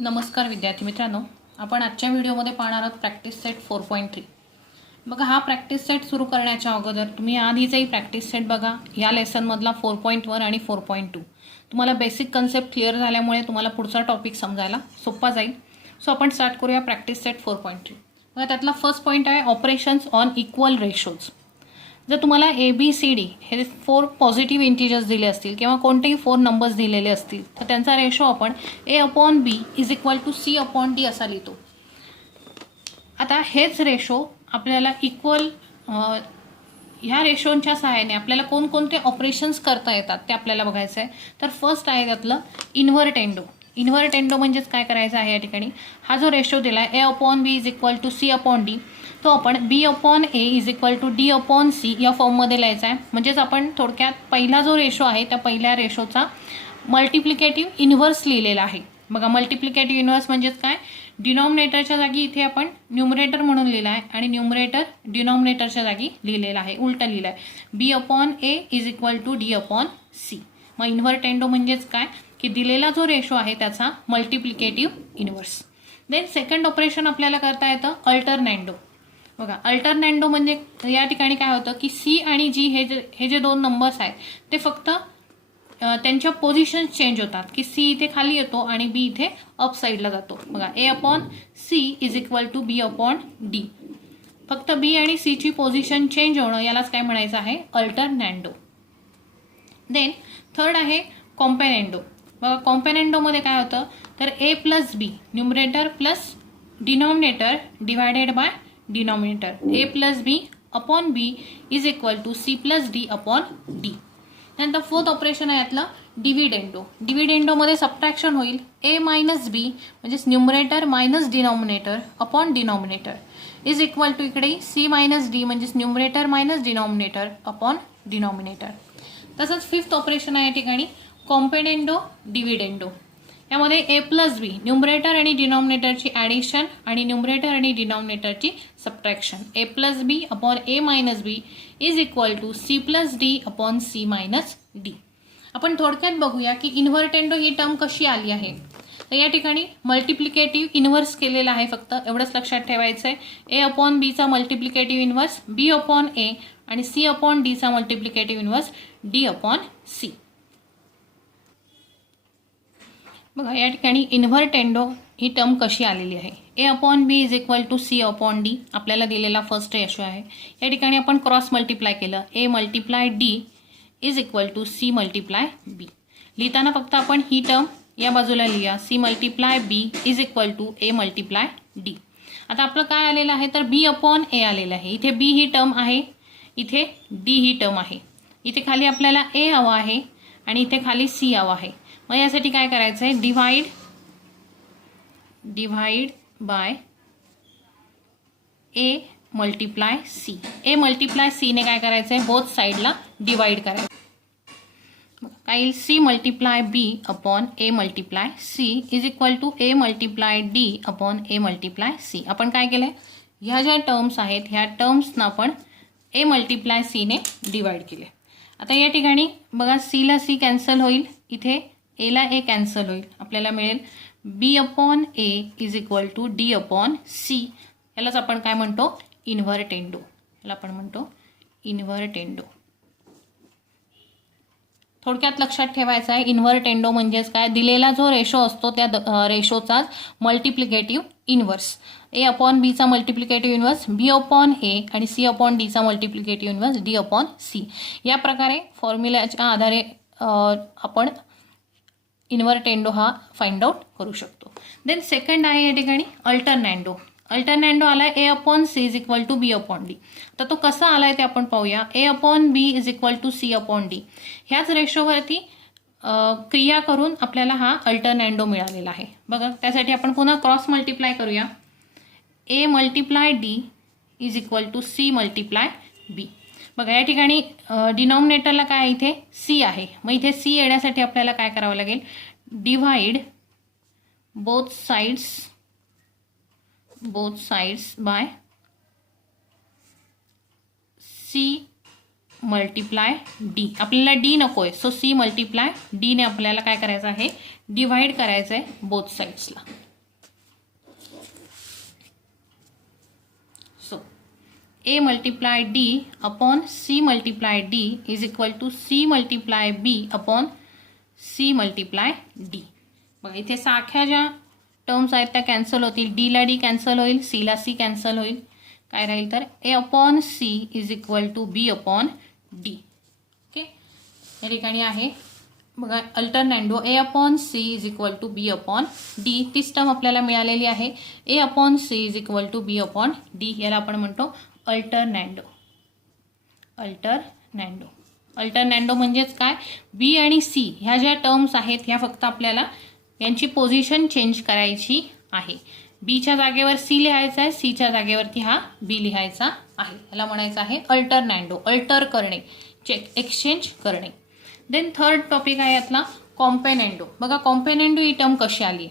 नमस्कार विद्यार्थी मित्रांनो, आपण आजच्या व्हिडिओमध्ये पाहणार आहोत प्रॅक्टिस सेट 4.3. बघा, हा प्रॅक्टिस सेट सुरू करण्याच्या अगोदर तुम्ही आधीचाही प्रॅक्टिस सेट बघा. या लेसनमधला 4.1 आणि 4.2 तुम्हाला बेसिक कन्सेप्ट क्लिअर झाल्यामुळे तुम्हाला पुढचा टॉपिक समजायला सोपा जाईल. सो आपण स्टार्ट करूया प्रॅक्टिस सेट 4.3. बघा, त्यातला फर्स्ट पॉईंट आहे ऑपरेशन्स ऑन इक्वल रेशोज. जर तुम्हाला ABCD हे 4 पॉझिटिव्ह इंटिजर्स दिले असतील किंवा कोणतेही 4 नंबर्स दिलेले असतील तर त्यांचा रेशो आपण A/B = C/D असा लिहितो. आता हेच रेशो आपल्याला इक्वल ह्या रेशोंच्या सहाय्याने आपल्याला कोणकोणते ऑपरेशन्स करता येतात ते आपल्याला बघायचं आहे. तर फर्स्ट आहे त्यातलं इन्व्हर्टेंडो. इन्व्हर्टेंडो म्हणजेच काय करायचं आहे, या ठिकाणी हा जो रेशो दिला आहे A/B = C/D तो आपण B/A = D/C या फॉर्ममध्ये लिहायचा आहे. म्हणजेच आपण थोडक्यात पहिला जो रेशो आहे त्या पहिल्या रेशोचा मल्टिप्लिकेटिव्ह इन्व्हर्स लिहिलेला आहे. बघा, मल्टिप्लिकेटिव्ह इन्व्हर्स म्हणजेच काय, डिनॉमिनेटरच्या जागी इथे आपण न्यूमरेटर म्हणून लिहिला आहे आणि न्यूमरेटर डिनॉमिनेटरच्या जागी लिहिलेला आहे, उलटं लिहिलं आहे. B/A = D/C. मग इन्व्हर्टेंडो म्हणजेच काय की दिलेला जो रेशो आहे त्याचा multiplicative inverse. Then second operation आपल्याला करता येतं अल्टरनेंडो. बघा, अल्टरनेंडो म्हणजे या ठिकाणी काय होतं की C आणि G हे जे दोन नंबर्स आहेत ते फक्त त्यांच्या पोझिशन चेंज होतात की C इथे खाली येतो आणि B इथे अप साईडला जातो. बघा, A/C = B/D. फक्त B आणि C ची पोझिशन चेंज होणं यालाच काय म्हणायचं आहे, अल्टरनेंडो. देन थर्ड आहे कॉम्पेनेंडो. बघा, कॉम्पेनेंडोमध्ये काय होतं तर A+B numerator plus denominator divided by denominator. A+B/B = C+D/D. नंतर फोर्थ ऑपरेशन आहे यातलं डिव्हिडेंडो. डिव्हिडेंडोमध्ये सबट्रॅक्शन होईल. A - B म्हणजेच numerator minus denominator upon denominator = इकडे C - D म्हणजेच numerator minus denominator upon denominator. तसंच फिफ्थ ऑपरेशन आहे या ठिकाणी कॉम्पेनेंडो डिव्हिडेंडो. यामध्ये A+B न्यूमरेटर आणि डिनॉमिनेटरची ॲडिशन आणि न्यूमरेटर आणि डिनॉमिनेटरची subtraction. A+B/A - B = C+D/C - D. आपण थोडक्यात बघूया की इन्व्हर्टेंडो ही टर्म कशी आली आहे. तर या ठिकाणी मल्टिप्लिकेटिव्ह इन्व्हर्स केलेला आहे, फक्त एवढंच लक्षात ठेवायचं आहे. A/B चा मल्टिप्लिकेटिव्ह इन्व्हर्स B/A आणि C/D चा मल्टिप्लिकेटिव्ह इन्व्हर्स D/C. बघा, या ठिकाणी इन्व्हर्टेंडो ही टर्म कशी आलेली आहे. A/B = C/D आपल्याला दिलेला फर्स्ट रेशो आहे. या ठिकाणी आपण क्रॉस मल्टिप्लाय केलं. A × D = C × B. लिहिताना फक्त आपण ही टर्म या बाजूला लिहा. C × B = A × D. आता आपलं काय आलेलं आहे तर B/A आलेलं आहे. इथे B ही टर्म आहे, इथे D ही टर्म आहे. इथे खाली आपल्याला A हवा आहे आणि इथे खाली C हवा आहे. मग यासाठी काय करायचं आहे, divide by A × C. A × C ने काय करायचं आहे, बोथ साईडला डिवाइड करायचं. काय येईल, C × B/A × C = A × D/A × C. आपण काय केलं आहे, ह्या ज्या टर्म्स आहेत ह्या टर्म्सना आपण A × C ने डिवाइड केले. आता या ठिकाणी बघा, C ला C कॅन्सल होईल, इथे A ला A कॅन्सल होईल. आपल्याला मिळेल B/A = D/C. यालाच आपण काय म्हणतो, इन्व्हर्टेंडो. याला आपण म्हणतो इन्व्हर्टेंडो. थोडक्यात लक्षात ठेवायचं आहे, इन्व्हर्टेंडो म्हणजेच काय, दिलेला जो रेशो असतो त्या रेशोचाच मल्टिप्लिकेटिव्ह इन्व्हर्स. A/B चा मल्टिप्लिकेटिव्ह इन्व्हर्स B/A आणि C/D चा मल्टिप्लिकेटिव्ह इन्व्हर्स D/C. या प्रकारे फॉर्म्युल्याच्या आधारे आपण इन्व्हर्टेंडो हा फाइंड आउट करू शकतो. देन सेकंड आहे या ठिकाणी अल्टरनेंडो. अल्टरनेंडो आला आहे A/C = B/D. तर तो कसा आला आहे ते आपण पाहूया. A/B = C/D. ह्याच रेशोवरती क्रिया करून आपल्याला हा अल्टरनेंडो मिळालेला आहे. बघा, त्यासाठी आपण पुन्हा क्रॉस मल्टिप्लाय करूया. A × D = C × B. बघा, या ठिकाणी डिनॉमिनेटरला काय इथे C आहे. मग इथे C येण्यासाठी आपल्याला काय करावं लागेल, divide both sides by C × D. आपल्याला D नको आहे, सो C × D ने आपल्याला काय करायचं आहे, डिवाइड करायचं आहे बोथ साईड्सला. So A multiply D upon C multiply D is equal to C multiply B upon C multiply D. बघा इथे सारख्या ज्या टर्म्स आहेत त्या कॅन्सल होतील. D ला D कॅन्सल होईल, C ला C कॅन्सल होईल. काय राहील तर A upon C is equal to B upon D. Okay, या ठिकाणी आहे बघा alternendo A upon C is equal to B upon D. तीच टर्म आपल्याला मिळालेली आहे. A upon C is equal to B upon D. याला आपण म्हणतो अल्टरनॅन्डो. अल्टरनॅन्डो म्हणजेच काय, B आणि C ह्या ज्या टर्म्स आहेत ह्या फक्त आपल्याला यांची पोझिशन चेंज करायची आहे. बीच्या जागेवर C लिहायचा आहे, Cच्या जागेवरती हा B लिहायचा आहे. याला म्हणायचं आहे अल्टरनॅन्डो. अल्टर करणे, एक्सचेंज करणे. देन थर्ड टॉपिक आहे यातला कॉम्पेनेंडो. बघा कॉम्पेनेंडो ही टर्म कशी आली,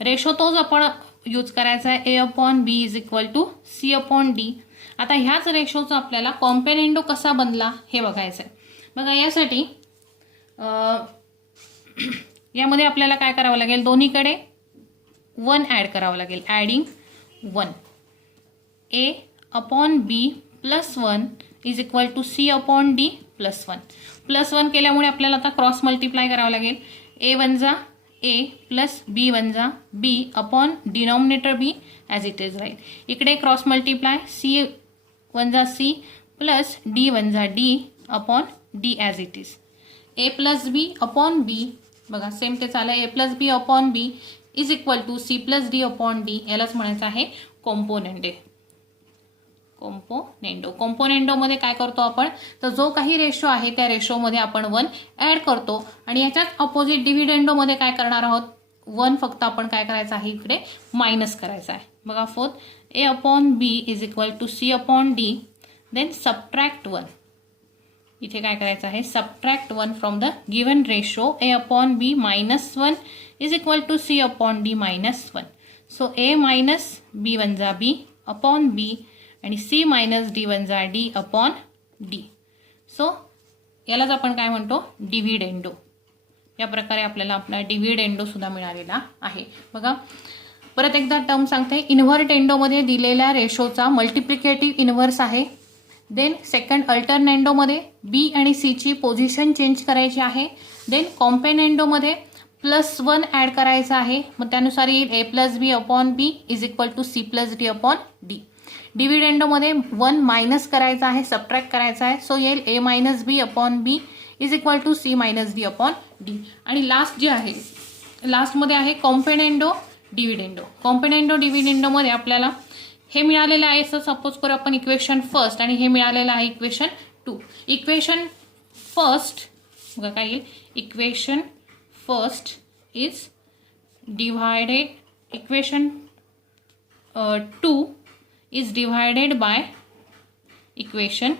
रेशो तोच आपण यूज करायचा आहे. A upon B is equal to C upon D. आता ह्याच रेशोचा आपल्याला कॉम्पेनेंडो कसा बनला हे बघायचं आहे. बघा यासाठी यामध्ये आपल्याला काय करावं लागेल, दोन्हीकडे 1 ॲड करावं लागेल. Adding 1. A upon B plus 1 is equal to C upon D plus 1. Plus 1 केल्यामुळे आपल्याला आता क्रॉस मल्टिप्लाय करावं लागेल. A वनजा A प्लस B वनजा B upon denominator B as it is राहील. इकडे क्रॉस मल्टिप्लाय C वनजा C प्लस D वनजा D upon D as it is. A plus B upon B, बघा सेम ते चाललं. A plus B upon B is equal to C plus D upon D. यालाच म्हणायचं आहे componendo. कॉम्पोनेंडोमध्ये काय करतो आपण, तर जो काही रेशो आहे त्या रेशोमध्ये आपण 1 ॲड करतो आणि याच्याच ऑपोजिट डिव्हिडेंडोमध्ये काय करणार आहोत, 1 फक्त आपण काय करायचं आहे इकडे मायनस करायचं आहे. बघा fourth, A upon B is equal to C upon D. Then subtract 1. इथे काय करायचं आहे, subtract 1 from the given ratio. A upon B minus 1 is equal to C upon D minus 1. So A minus B वनजा B upon B आणि C minus D वनजा D upon D. So यालाच आपण काय म्हणतो, डिव्हिडेंडो. या प्रकारे आपल्याला आपला डिव्हिडेंडो सुद्धा मिळालेला आहे. बघा परत एकदा टर्म सांगते. इन्व्हर्टेंडोमध्ये दिलेल्या रेशोचा मल्टिप्लिकेटिव्ह इन्व्हर्स आहे. देन सेकंड अल्टरनेंडोमध्ये B आणि C ची पोझिशन चेंज करायची आहे. देन कॉम्पेनेंडोमध्ये प्लस 1 ॲड करायचं आहे. मग त्यानुसार येईल A plus B upon B is equal to C plus D upon D. डिव्हिडेंडोमध्ये 1 मायनस करायचा आहे, सबट्रॅक्ट करायचा आहे. सो येईल A minus B upon B is equal to C minus D upon D. आणि लास्ट जे आहे, लास्टमध्ये आहे कॉम्पेनेंडो डिव्हिडेंडो. कॉम्पेनेंडो डिव्हिडेंडोमध्ये आपल्याला हे मिळालेलं आहे. असं सपोज करू आपण इक्वेशन फर्स्ट आणि हे मिळालेलं आहे इक्वेशन 2. इक्वेशन फर्स्ट बघा काय येईल, equation first is divided, equation 2 is divided by equation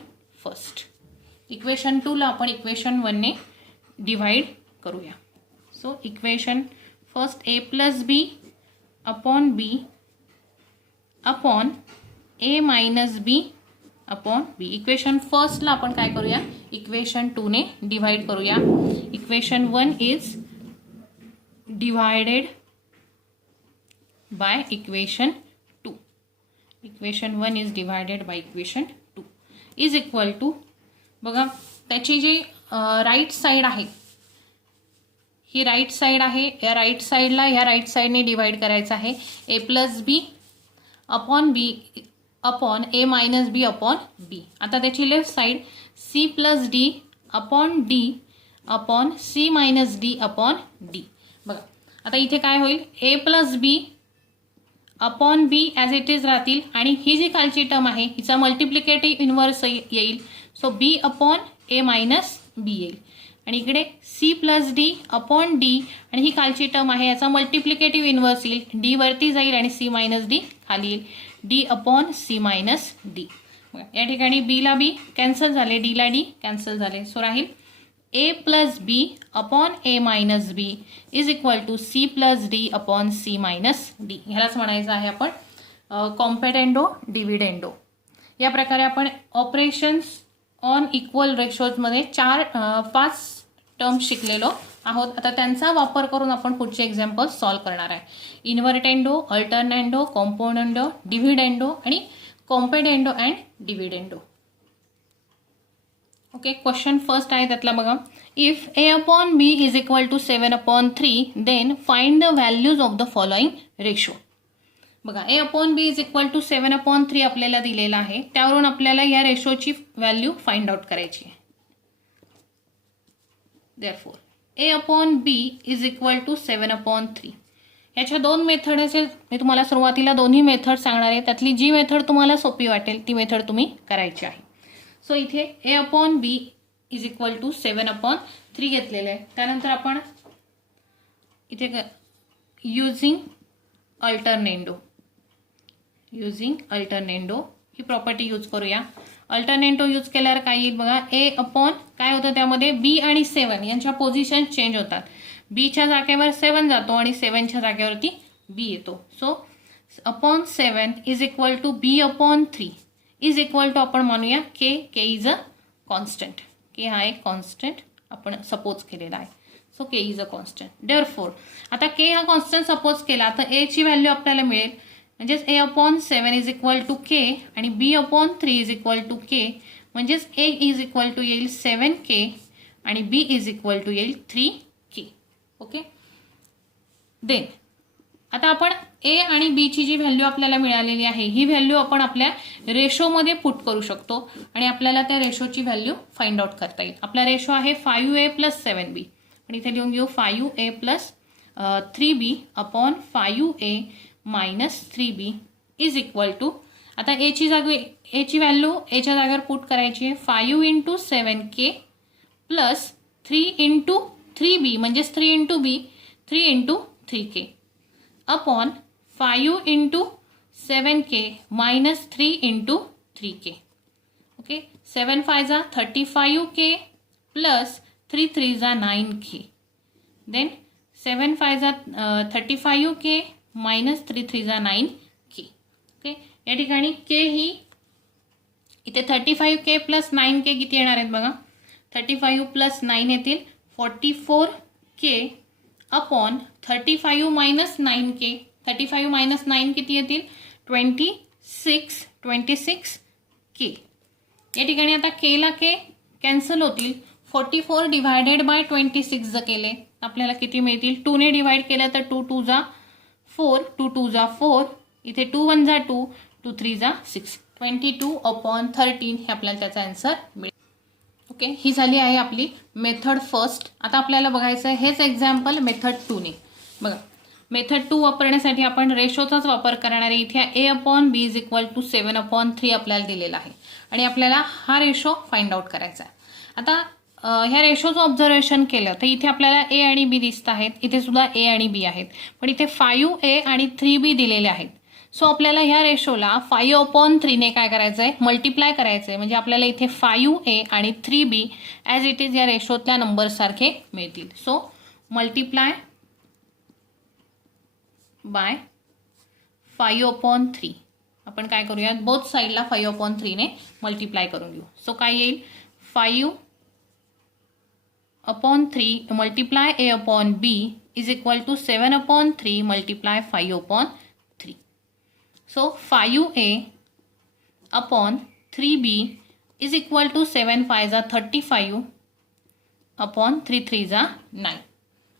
first. Equation 2 ला आपण इक्वेशन 1 ने डिवाइड करूया. So equation first A plus B upon B upon A minus B upon B. Equation फर्स्टला आपण काय करूया, इक्वेशन 2 ने डिवाइड करूया. Equation 1 is divided by equation 2. Equation 1 is divided by equation 2 is equal to, बघा त्याची जी right side आहे ही right side आहे. या राईट साईडला ह्या राईट साईडने डिवाइड करायचं आहे. A plus B upon B upon A minus B upon B. आता त्याची left side C plus D upon D upon C minus D upon D. बघा आता इथे काय होईल, A plus B upon B as it is राहतील आणि ही जी खालची टर्म आहे हिचा मल्टिप्लिकेटिव्ह इन्व्हर्स येईल. So B upon A minus B येईल आणि इकडे C plus D upon D आणि ही खालची टर्म आहे याचा मल्टिप्लिकेटिव्ह इन्व्हर्स येईल. D वरती जाईल आणि C मायनस D खाली येईल. D upon C minus D. या ठिकाणी B ला B कॅन्सल झाले, D ला D कॅन्सल झाले. सो राहील A plus B upon A minus B is equal to C plus D upon C minus D. ह्यालाच म्हणायचं आहे आपण कॉम्पेनेंडो डिव्हिडेंडो. या प्रकारे आपण ऑपरेशन्स ऑन इक्वल रेशोजमध्ये 5 टर्म्स शिकलेलो आहोत. आता त्यांचा वापर करून आपण पुढचे एक्झाम्पल सॉल्व्ह करणार आहे. इन्व्हर्टेंडो, अल्टरनेंडो, कॉम्पोनेंडो, डिव्हिडेंडो आणि componendo and dividendo. Okay, question first आहे त्यातला बघा. If a upon b is equal to 7/3 then find the values of the following ratio. बघा, a upon b is equal to 7/3 आपल्याला दिलेला आहे. त्यावरून आपल्याला या रेशोची व्हॅल्यू फाइंड आउट करायची आहे. Therefore a upon b is equal to 7/3. याच्या दोन मेथड असेल. मी तुम्हाला सुरुवातीला दोन्ही मेथड सांगणार आहे. त्यातली जी मेथड तुम्हाला सोपी वाटेल ती मेथड तुम्ही करायची आहे. सो इथे a upon b is equal to 7/3 घेतलेलं आहे. त्यानंतर आपण इथे युझिंग अल्टरनेंडो ही प्रॉपर्टी यूज करूया. अल्टरनेंडो यूज केल्यावर काय येईल बघा. a अपॉन काय होतं त्यामध्ये b आणि 7 यांच्या पोझिशन चेंज होतात. बीच्या जागेवर 7 जातो आणि 7च्या जागेवरती b येतो. So upon 7 is equal to b upon 3 is equal to आपण मानूया के इज अ कॉन्स्टंट. के हा एक कॉन्स्टंट आपण सपोज केलेला आहे. So K is a constant. Therefore आता के हा कॉन्स्टंट सपोज केला तर ए ची व्हॅल्यू आपल्याला मिळेल. म्हणजेच a upon 7 is equal to K आणि b upon 3 is equal to K. म्हणजेच a इज इक्वल टू येईल 7k आणि b इज इक्वल टू येईल 3k. ओके, देन आता आपण a आणि b ची जी व्हॅल्यू आपल्याला मिळालेली आहे ही व्हॅल्यू आपण आपल्या रेशोमध्ये पुट करू शकतो आणि आपल्याला त्या रेशोची व्हॅल्यू फाइंड आउट करता येईल. आपला रेशो आहे 5a प्लस 7b. पण इथे लिहून घेऊ 5a plus 3b upon 5a minus 3b is equal to. आता a ची व्हॅल्यू एच्या जागेवर पुट करायची आहे. 5 into 7k plus 3 into 3b म्हणजेच 3 into b 3 into 3k upon 5 into 7k minus 3 into 3k. Okay, 7 5 जा 35k प्लस 3 3 जा 9k. Then 7 5 जा 35k मायनस 3 3 जा 9k. ओके, या ठिकाणी k ही इथे 35k प्लस 9k किती येणार आहेत बघा. 35 प्लस 9 येतील 44k upon 35 minus 9k. 35 minus 9 किती येतील 26k. या ठिकाणी आता k ला k कॅन्सल होतील. 44 डिवायडेड बाय 26 जर केले आपल्याला किती मिळतील. 2 ने डिवाइड केलं तर 2 2 जा 4 2 2 जा 4. इथे 2 1 जा 2 2 3 जा 6. 22 अपॉन 13 हे आपल्याला त्याचा आन्सर मिळेल. ओके, ही झाली आहे आपली मेथड फर्स्ट. आता आपल्याला बघायचं आहे हेच एक्झाम्पल मेथड 2 ने. बघा, मेथड 2 वापरण्यासाठी आपण रेशोचाच वापर करणार आहे. इथे a upon b is equal to 7/3 आपल्याला दिलेला आहे आणि आपल्याला हा रेशो फाइंड आउट करायचा आहे. आता ह्या रेशोचं ऑब्झर्वेशन केलं तर इथे आपल्याला a आणि b दिसत आहेत. इथे सुद्धा a आणि b आहेत. पण इथे 5a आणि 3b दिलेले आहेत. सो आपल्याला ह्या रेशोला 5/3 ने काय करायचं आहे मल्टिप्लाय करायचं आहे. म्हणजे आपल्याला इथे 5a आणि 3b ॲज इट इज या रेशोतल्या नंबरसारखे मिळतील. सो मल्टिप्लाय बाय 5/3 आपण काय करूया बोथ साईडला 5/3 ने मल्टिप्लाय करून घेऊ. सो काय येईल 5/3 multiply a upon b is equal to 7/3 multiply 5/3. So 5a upon 3b is equal to 7 5 जा 35 अपॉन 3 3 जा 9.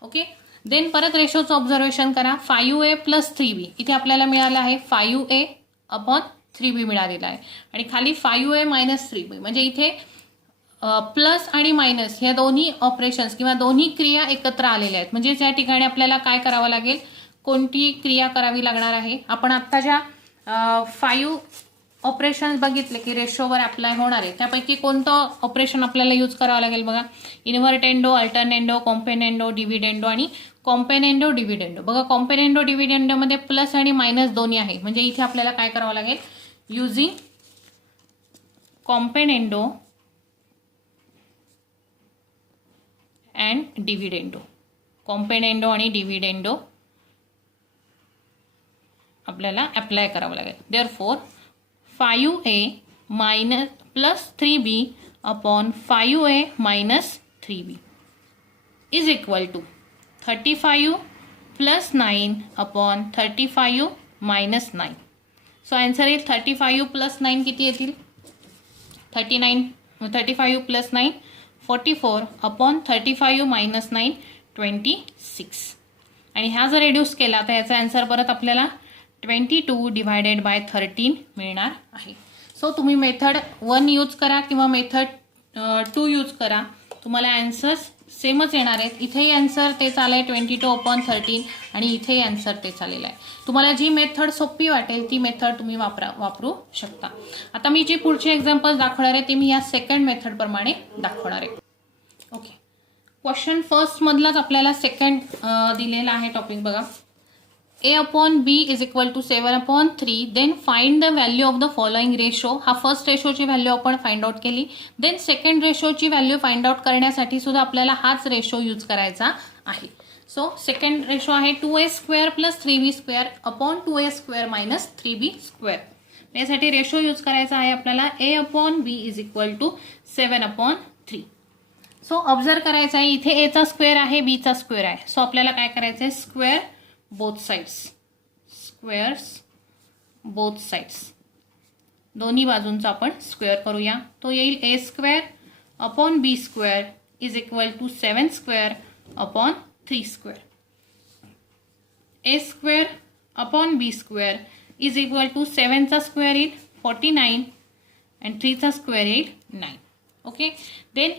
ओके, देन परत रेशोचं ऑब्झर्वेशन करा. 5a प्लस 3b इथे आपल्याला मिळालं आहे 5a अपॉन 3b मिळालेला आहे आणि खाली 5a मायनस 3b म्हणजे इथे प्लस आणि मायनस ह्या दोन्ही ऑपरेशन्स किंवा दोन्ही क्रिया एकत्र आलेल्या आहेत. म्हणजे त्या ठिकाणी आपल्याला काय करावं लागेल कोणती क्रिया करावी लागणार आहे. आपण आत्ता ज्या 5 ऑपरेशन्स बघितले की रेशोवर अप्लाय होणार आहे त्यापैकी कोणतं ऑपरेशन आपल्याला यूज करावं लागेल बघा. इन्व्हर्टेंडो, अल्टरनेंडो, कॉम्पेनेंडो, डिव्हिडेंडो आणि कॉम्पेनेंडो डिव्हिडेंडो. बघा, कॉम्पेनेंडो डिव्हिडेंडोमध्ये प्लस आणि मायनस दोन्ही आहे. म्हणजे इथे आपल्याला काय करावं लागेल युजिंग कॉम्पेनेंडो अँड डिव्हिडेंडो. कॉम्पेनेंडो आणि डिव्हिडेंडो आपल्याला अप्लाय करावं लागेल. Therefore 5a minus plus 3b upon 5a minus 3b. Is equal to 35 plus 9 upon 35 minus 9. So answer येईल 35 प्लस 9 किती येतील 35 प्लस 9 44 अपॉन 35 मायनस 9 26. आणि ह्या जर रेड्यूस केला तर याचा आन्सर परत आपल्याला 22 डिवायडेड बाय 13 मिळणार आहे. सो तुम्ही मेथड 1 यूज करा किंवा मेथड 2 यूज करा, तुम्हाला आन्सर्स सेमच येणार आहेत. इथेही आन्सर तेच आलं आहे 22 अपॉन 13 आणि इथेही आन्सर तेच आलेलं आहे. तुम्हाला जी मेथड सोपी वाटेल ती मेथड तुम्ही वापरू शकता. आता मी जी पुढची एक्झाम्पल्स दाखवणार आहे ते मी या सेकंड मेथडप्रमाणे दाखवणार आहे. ओके, क्वेश्चन फर्स्टमधलाच आपल्याला सेकंड दिलेला आहे टॉपिक बघा. a upon b is equal to 7 upon 3. Then find the value of the following ratio. हा फर्स्ट रेशोची व्हॅल्यू आपण फाइंड आउट केली. देन सेकंड रेशोची व्हॅल्यू फाइंड आउट करण्यासाठी सुद्धा आपल्याला हाच रेशो यूज करायचा आहे. सो सेकंड रेशो आहे 2a² plus 3b² upon 2a² minus 3b². यासाठी रेशो यूज करायचा आहे आपल्याला a upon b is equal to 7 upon 3. So observe करायचं आहे इथे a चा स्क्वेअर आहे b चा स्क्वेअर आहे. सो आपल्याला काय करायचं आहे square both sides, squares both sides, दोन्ही बाजूंचा आपण स्क्वेअर करूया. तो येईल a² upon b² is equal to 7² upon 3². a² upon b² is equal to 7 चा स्क्वेअर येईल 49 अँड 3 चा स्क्वेअर येईल 9. ओके, देन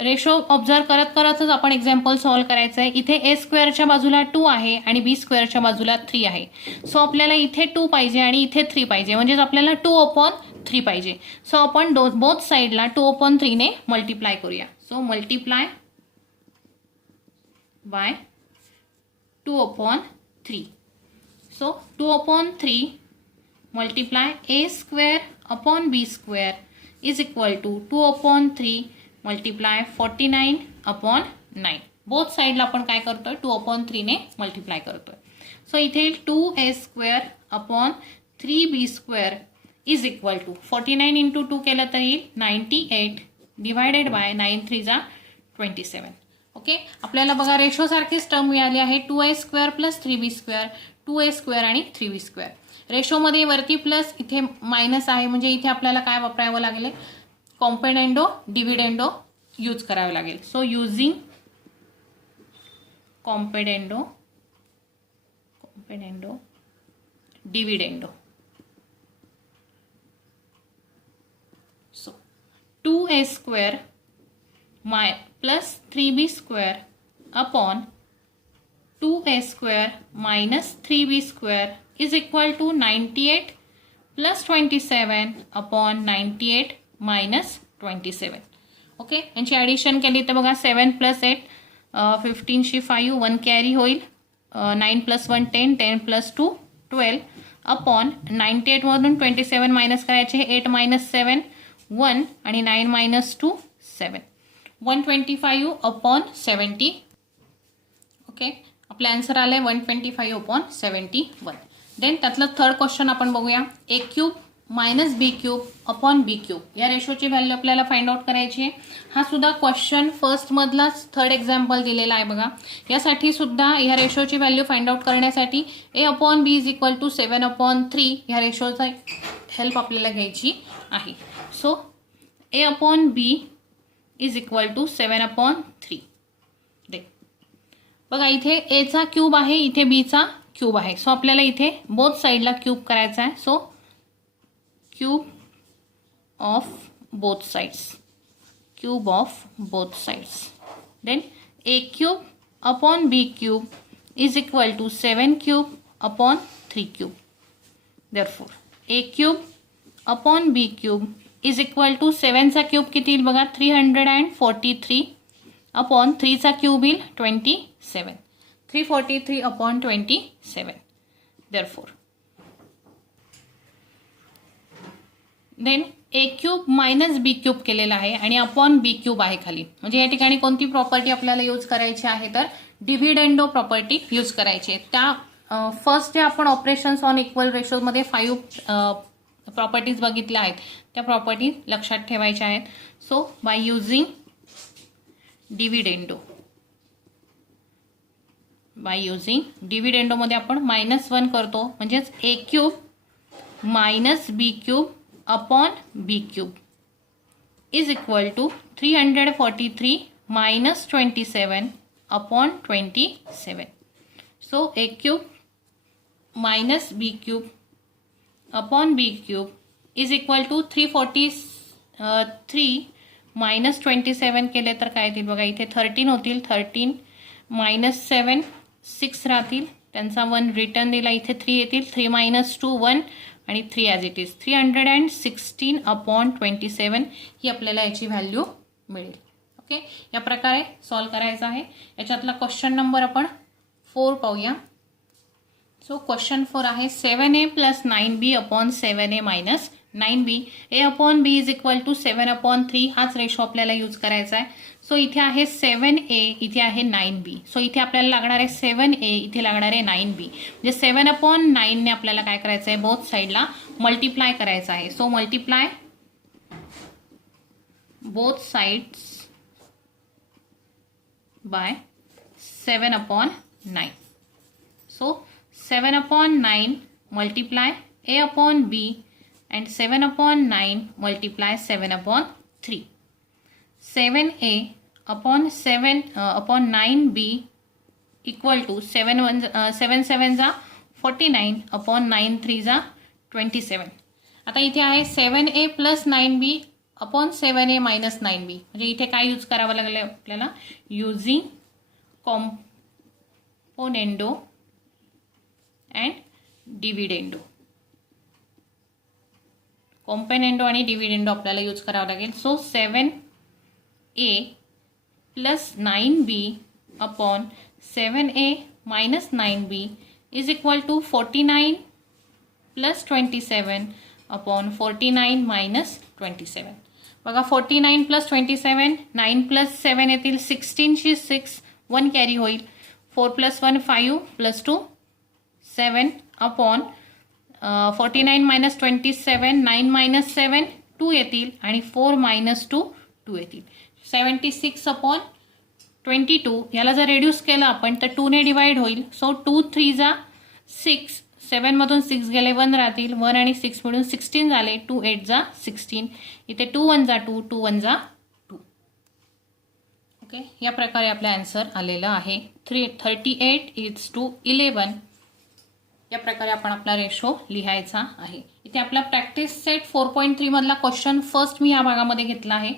रेशो ऑब्झर्व करत करतच आपण एक्झाम्पल सॉल्व करायचं आहे. इथे a² बाजूला 2 आहे आणि b² बाजूला 3 आहे. सो आपल्याला इथे 2 पाहिजे आणि इथे 3 पाहिजे, म्हणजेच आपल्याला 2 अपॉन 3 पाहिजे. सो आपण बोथ साईडला 2 अपॉन 3 ने मल्टिप्लाय करूया. So multiply by 2 upon 3. So 2 upon 3 multiply a² upon b² is equal to 2 upon 3 multiply 49 upon 9. Both साईडला आपण काय करतोय 2 अपॉन 3 ने मल्टिप्लाय करतोय. सो इथे 2a² upon 3b² is equal to 49 into 2 केलं तर येईल 98 डिवायडेड बाय 9 3 जा 27. ओके, आपल्याला बघा रेशो सारखीच टर्म मिळाली आहे 2a² प्लस 3b², 2a² आणि 3b². रेशोमध्ये वरती प्लस इथे मायनस आहे, म्हणजे इथे आपल्याला काय वापरावं लागेल कॉम्पेंडेंडो डिव्हिडेंडो यूज करावे लागेल. So using componendo dividendo. So 2a² plus 3b² upon 2a² minus 3b² is equal to 98 plus 27 upon 98 minus 27. Okay, यांची ॲडिशन केली तर बघा 7 प्लस 8 15शी 5 1 कॅरी होईल 9 प्लस 1 10 10 प्लस 2 12 अपॉन 98 मधून 27 मायनस करायचे 8 मायनस 7 1 आणि 9 मायनस 2 7 125 अपॉन 70. ओके, आपलं आन्सर आलं आहे 125 अपॉन 71. देन त्यातलं थर्ड क्वेश्चन आपण बघूया. a³ minus b³ upon b³. या रेशोची व्हॅल्यू आपल्याला फाइंड आउट करायची आहे. हा सुद्धा क्वेश्चन फर्स्टमधलाच थर्ड एक्झाम्पल दिलेला आहे बघा. यासाठी सुद्धा ह्या रेशोची व्हॅल्यू फाइंड आउट करण्यासाठी a upon b is equal to 7 upon 3 ह्या रेशोचा हेल्प आपल्याला घ्यायची आहे. So a upon b is equal to 7 upon 3. दे बघा इथे a चा क्यूब आहे, इथे b चा क्यूब आहे. सो आपल्याला इथे बोथ साईडला क्यूब करायचा आहे. So cube of both sides, cube of both sides. Then a³ upon b³ is equal to 7³ upon 3³. Therefore a³ upon b³ is equal to 7 चा क्यूब किती येईल बघा 343 अपॉन 3 चा क्यूब येईल 27. 343 upon 27. Therefore then a³ minus b³ केलेला आहे आणि upon b³ आहे खाली, म्हणजे या ठिकाणी कोणती प्रॉपर्टी आपल्याला यूज करायची आहे तर डिव्हिडेंडो प्रॉपर्टी यूज करायची आहे. त्या फर्स्ट जे आपण ऑपरेशन्स ऑन इक्वल रेशोमध्ये 5 प्रॉपर्टीज बघितल्या आहेत त्या प्रॉपर्टी लक्षात ठेवायच्या आहेत. So by using dividendo by using डिव्हिडेंडोमध्ये आपण -1 करतो, म्हणजेच A cube minus B cube upon B cube is equal to 343 minus 27 upon 27. So A cube minus B cube upon B cube is equal to 343 minus 27 केले तर काय येतील बघा, इथे 13 होतील, 13 मायनस 7 6 राहतील, त्यांचा 1 रिटर्न दिला, इथे 3 येतील, 3 मायनस 2 1 आणि 3 ॲज इट इज 316 अपॉन 27 ही आपल्याला याची व्हॅल्यू मिळेल. ओके, या प्रकारे सॉल्व करायचं आहे. याच्यातला क्वेश्चन नंबर आपण 4 पाहूया. सो क्वेश्चन 4 आहे 7a plus 9b upon 7a minus 9b. A upon B is equal to 7 upon 3 हाच रेशो आपल्याला यूज करायचा आहे. सो इथे आहे 7a, इथे आहे 9b. सो इथे आपल्याला लागणार आहे 7a, इथे लागणार आहे 9b. म्हणजे 7 अपॉन 9ने आपल्याला काय करायचं आहे, बोथ साईडला मल्टिप्लाय करायचं आहे. So multiply both sides by 7 upon 9. So 7 upon 9 multiply a upon b and 7 upon 9 multiply 7 upon 3. 7a upon 7 upon 9b equal to 7 7 जा 49 upon 9 3 जा 27. आता इथे आहे 7a plus 9b upon 7a minus 9b. म्हणजे इथे काय यूज करावं लागलं आपल्याला, using componendo and dividendo. Componendo आणि डिव्हिडेंडो आपल्याला यूज करावं लागेल. So 7a plus 9b upon 7a minus 9b is equal to 49 plus 27 upon 49 minus 27. बघा 49 प्लस 27, 9 प्लस 7 येतील, 16ची 6 1 कॅरी होईल, 4 plus 1 5 plus 2 7 upon 49 minus 27, 9 minus 7 2 येतील आणि 4 मायनस 2 2 येतील. 76 अपॉन 22 याला जर रेड्यूस केलं आपण तर 2ने डिवाइड होईल. सो 2 3 जा 6, 7 मधून 6 गेले 1 राहतील, 1 आणि 6 मिळून 16 झाले, 2 8 जा 16, इथे 2 1 जा 2, 2 1 जा 2. ओके, या प्रकारे आपलं आन्सर आलेलं आहे. 38 इज टू 11. या प्रकारे आपण आपला रेशो लिहायचा आहे. इथे आपला प्रॅक्टिस सेट 4.3 मधला क्वेश्चन फर्स्ट मी या भागामध्ये घेतला आहे.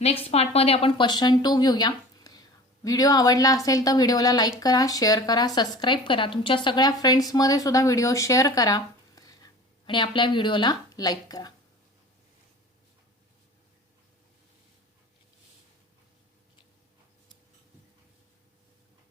नेक्स्ट पार्टमध्ये आपण क्वेश्चन 2 घेऊया. व्हिडिओ आवडला असेल तर व्हिडिओला लाईक करा, शेअर करा, सबस्क्राईब करा. तुमच्या सगळ्या फ्रेंड्समध्ये सुद्धा व्हिडिओ शेअर करा आणि आपल्या व्हिडिओला लाईक करा.